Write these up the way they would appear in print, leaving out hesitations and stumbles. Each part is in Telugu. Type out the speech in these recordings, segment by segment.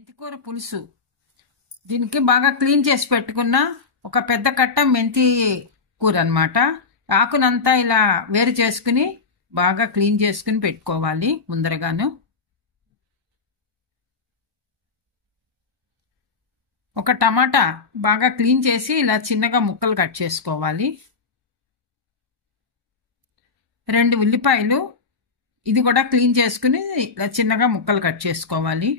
మెంతికూర పులుసు. దీనికి బాగా క్లీన్ చేసి పెట్టుకున్న ఒక పెద్ద కట్ట మెంతి కూర అన్నమాట. ఆకునంతా ఇలా వేరు చేసుకుని బాగా క్లీన్ చేసుకుని పెట్టుకోవాలి ముందరగాను. ఒక టమాటా బాగా క్లీన్ చేసి ఇలా చిన్నగా ముక్కలు కట్ చేసుకోవాలి. 2 ఉల్లిపాయలు ఇది కూడా క్లీన్ చేసుకుని ఇలా చిన్నగా ముక్కలు కట్ చేసుకోవాలి.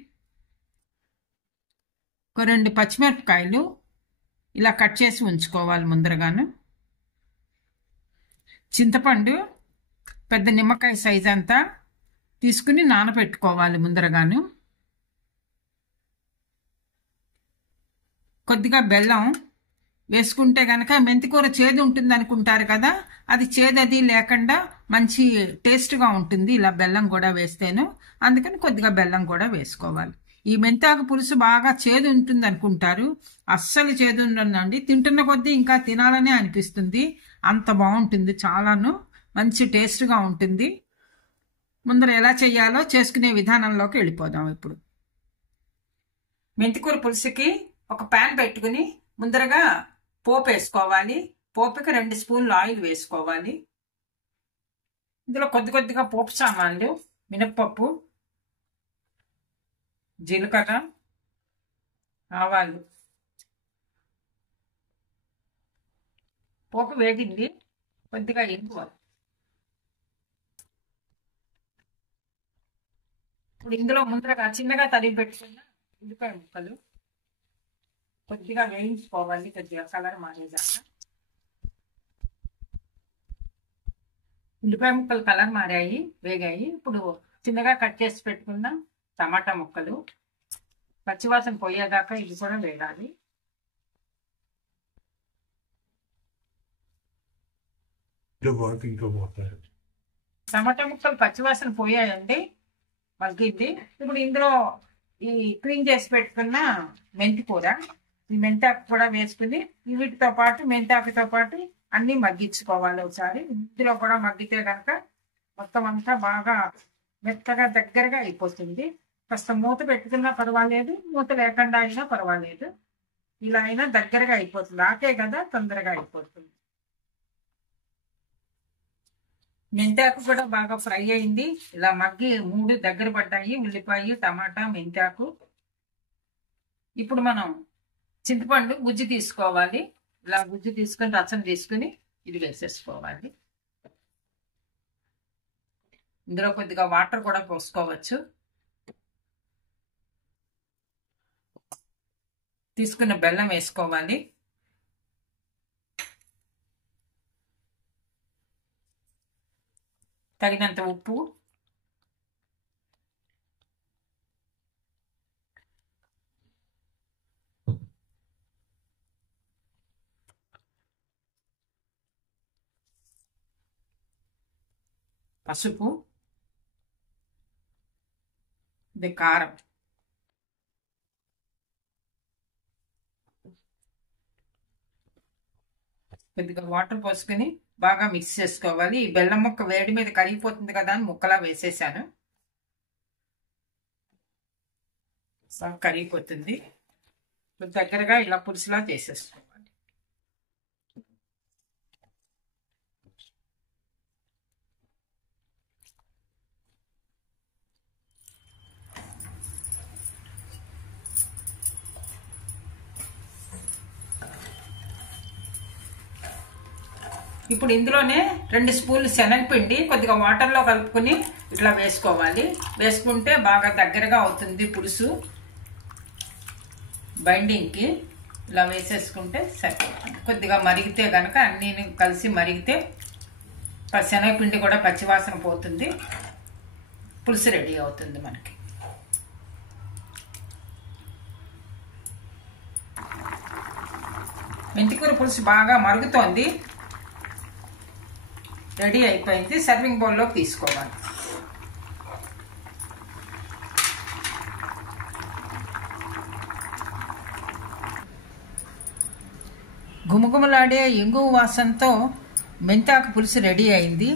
ఒక 2 పచ్చిమిరపకాయలు ఇలా కట్ చేసి ఉంచుకోవాలి ముందరగాను. చింతపండు పెద్ద నిమ్మకాయ సైజ్ అంతా తీసుకుని నానబెట్టుకోవాలి ముందరగాను. కొద్దిగా బెల్లం వేసుకుంటే కనుక మెంతికూర చేదు ఉంటుంది అనుకుంటారు కదా, అది చేదది లేకుండా మంచి టేస్ట్గా ఉంటుంది ఇలా బెల్లం కూడా వేస్తేను. అందుకని కొద్దిగా బెల్లం కూడా వేసుకోవాలి. ఈ మెంతాకు పులుసు బాగా చేదు ఉంటుంది అనుకుంటారు, అస్సలు చేదు ఉండదండి. తింటున్న కొద్దీ ఇంకా తినాలనే అనిపిస్తుంది, అంత బాగుంటుంది, చాలాను మంచి టేస్ట్గా ఉంటుంది. ముందర ఎలా చేయాలో చేసుకునే విధానంలోకి వెళ్ళిపోదాం. ఇప్పుడు మెంతికూర పులుసుకి ఒక ప్యాన్ పెట్టుకుని ముందరగా పోపు వేసుకోవాలి. పోపుకి 2 స్పూన్లు ఆయిల్ వేసుకోవాలి. ఇందులో కొద్దిగా పోపు సామాన్లు, మినప్పప్పు, జీలకర్ర, ఆవాలు. పోపు వేగింది, కొద్దిగా ఇంగువ. ఇప్పుడు ఇందులో ముందరగా చిన్నగా తరిగి పెట్టుకున్న ఉల్లిపాయ ముక్కలు కొద్దిగా వేయించుకోవాలి, కొద్దిగా కలర్ మారేదాకా. ఉల్లిపాయ ముక్కలు కలర్ మారాయి, వేగాయి. ఇప్పుడు చిన్నగా కట్ చేసి పెట్టుకున్న టమాటా ముక్కలు పచ్చివాసన పోయేదాకా ఇది కూడా వేగాలి. టమాటా ముక్కలు పచ్చివాసన పోయాయండి, మగ్గింది. ఇప్పుడు ఇందులో ఈ క్లీన్ చేసి పెట్టుకున్న మెంతికూర, ఈ మెంతాకు కూడా వేసుకుని వీటితో పాటు మెంతాకుతో పాటు అన్నీ మగ్గించుకోవాలి ఒకసారి. ఇందులో కూడా మగ్గితే కనుక మొత్తం అంతా బాగా మెత్తగా దగ్గరగా అయిపోతుంది. కాస్త మూత పెట్టుకున్నా పర్వాలేదు, మూత లేకుండా అయినా పర్వాలేదు, ఇలా అయినా దగ్గరగా అయిపోతుంది. ఆకే కదా తొందరగా అయిపోతుంది. మెంతాకు కూడా బాగా ఫ్రై అయింది, ఇలా మగ్గి 3 దగ్గర పడ్డాయి, ఉల్లిపాయ, టమాటా, మెంతాకు. ఇప్పుడు మనం చింతపండు గుజ్జు తీసుకోవాలి. ఇలా గుజ్జు తీసుకొని రసం తీసుకుని ఇది వేసేసుకోవాలి. ఇందులో కొద్దిగా వాటర్ కూడా పోసుకోవచ్చు. తీసుకున్న బెల్లం వేసుకోవాలి. తగినంత ఉప్పు, పసుపు, ఇది కారం, కొద్దిగా వాటర్ పోసుకుని బాగా మిక్స్ చేసుకోవాలి. ఈ బెల్లం ముక్క వేడి మీద కరిగిపోతుంది కదా అని ముక్కలా వేసేసాను, కరిగిపోతుంది. దగ్గరగా ఇలా పులుసులా చేసేసుకోవాలి. ఇప్పుడు ఇందులోనే 2 స్పూన్లు శనగపిండి కొద్దిగా వాటర్లో కలుపుకొని ఇట్లా వేసుకోవాలి. వేసుకుంటే బాగా దగ్గరగా అవుతుంది పులుసు బైండింగ్కి. ఇలా వేసేసుకుంటే సరిపోతుంది. కొద్దిగా మరిగితే కనుక అన్నీ కలిసి మరిగితే శనగపిండి కూడా పచ్చివాసన పోతుంది, పులుసు రెడీ అవుతుంది మనకి. మెంతికూర పులుసు బాగా మరుగుతోంది, రెడీ అయిపోయింది. సర్వింగ్ బౌల్లోకి తీసుకోవాలి. గుమగుమలాడే ఇంగువ వాసనతో మెంతాకు పులుసు రెడీ అయింది.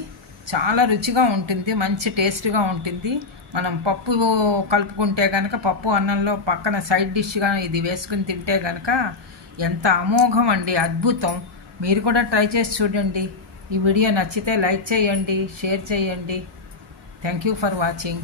చాలా రుచిగా ఉంటుంది, మంచి టేస్ట్గా ఉంటుంది. మనం పప్పు కలుపుకుంటే కనుక పప్పు అన్నంలో పక్కన సైడ్ డిష్గా ఇది వేసుకుని తింటే కనుక ఎంత అమోఘం అండి, అద్భుతం. మీరు కూడా ట్రై చేసి చూడండి. ఈ వీడియో నచ్చితే లైక్ చేయండి, షేర్ చేయండి. Thank you for watching.